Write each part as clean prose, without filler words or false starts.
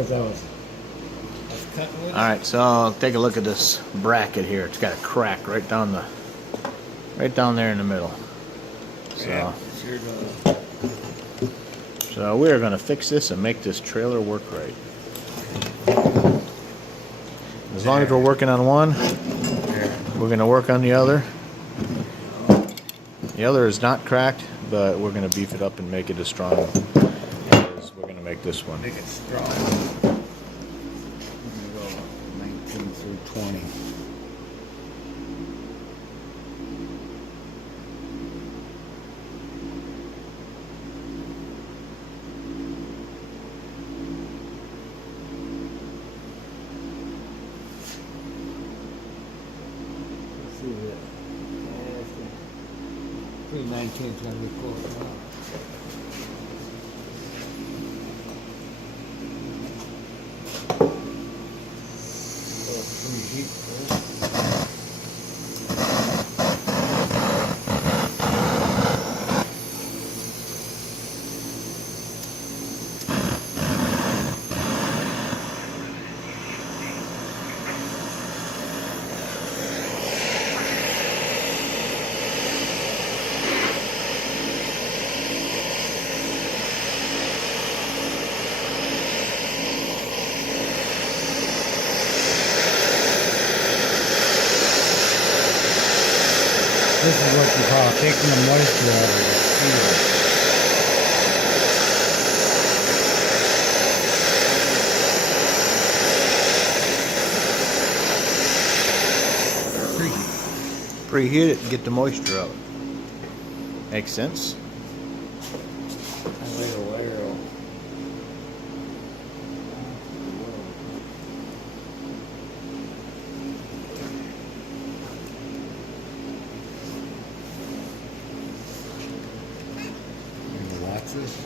because I was cutting with it. All right, so take a look at this bracket here. It's got a crack right down there in the middle. So, Yeah, sure does. so we're gonna fix this and make this trailer work right. As long as we're working on one, we're gonna work on the other. The other is not cracked, but we're gonna beef it up and make it as strong as we're gonna make this one. Make it strong. I'm gonna go 19 through 20. Let's see that. 319 is gonna be close enough. Preheat first. This is what you call taking the moisture out of the steel. Preheat it and get the moisture out. Makes sense. I laid a layer of watch this.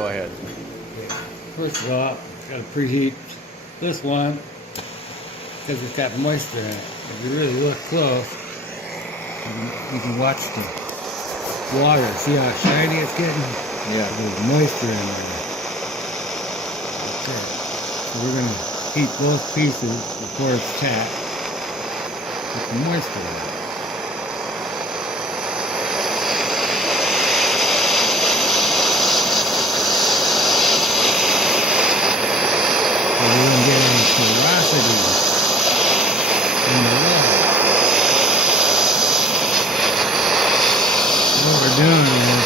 go ahead. First of all, gotta preheat this one because it's got moisture in it. If you really look close, you can watch the water. See how shiny it's getting? Yeah. There's moisture in there. Okay. So we're gonna heat both pieces before it's tacked with the moisture in it. So we don't get any porosity in the weld. What we're doing is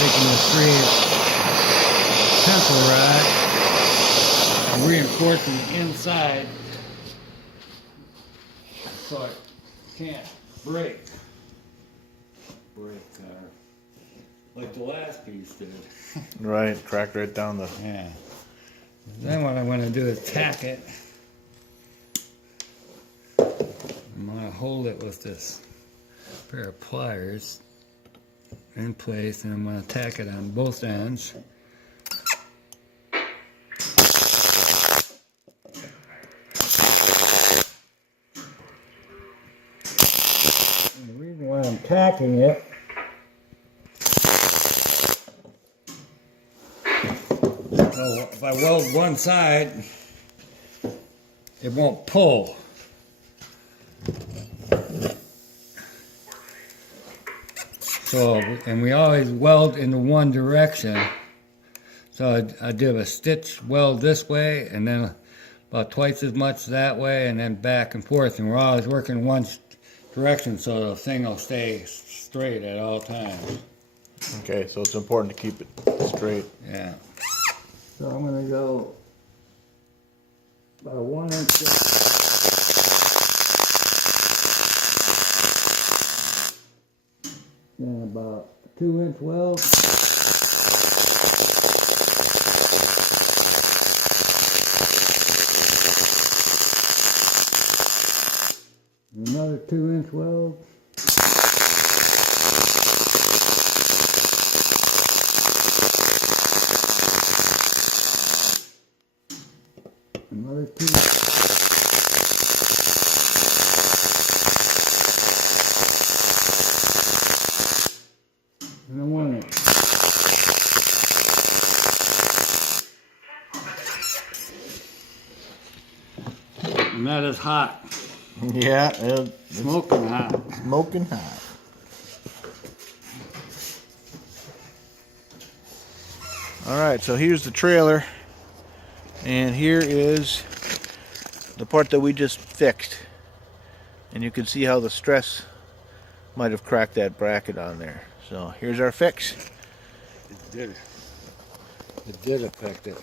taking the 3/8 pencil rod and reinforcing the inside so it can't break like the last piece did. Right, cracked right down the. Yeah. Then what I'm going to do is tack it. I'm going to hold it with this pair of pliers in place, and I'm going to tack it on both ends. And the reason why I'm tacking it so if I weld one side, it won't pull. So, and we always weld in the one direction. So I do a stitch weld this way, and then about twice as much that way, and then back and forth. And we're always working one direction, so the thing will stay straight at all times. Okay, so it's important to keep it straight. Yeah. So I'm going to go about a 1 inch. Then about a 2-inch weld. Another 2-inch weld. Another 2. And a 1 inch. And that is hot. Yeah, it's Smoking hot. smoking hot. All right, so here's the trailer, and here is the part that we just fixed, and you can see how the stress might have cracked that bracket on there. So here's our fix. It did affect it.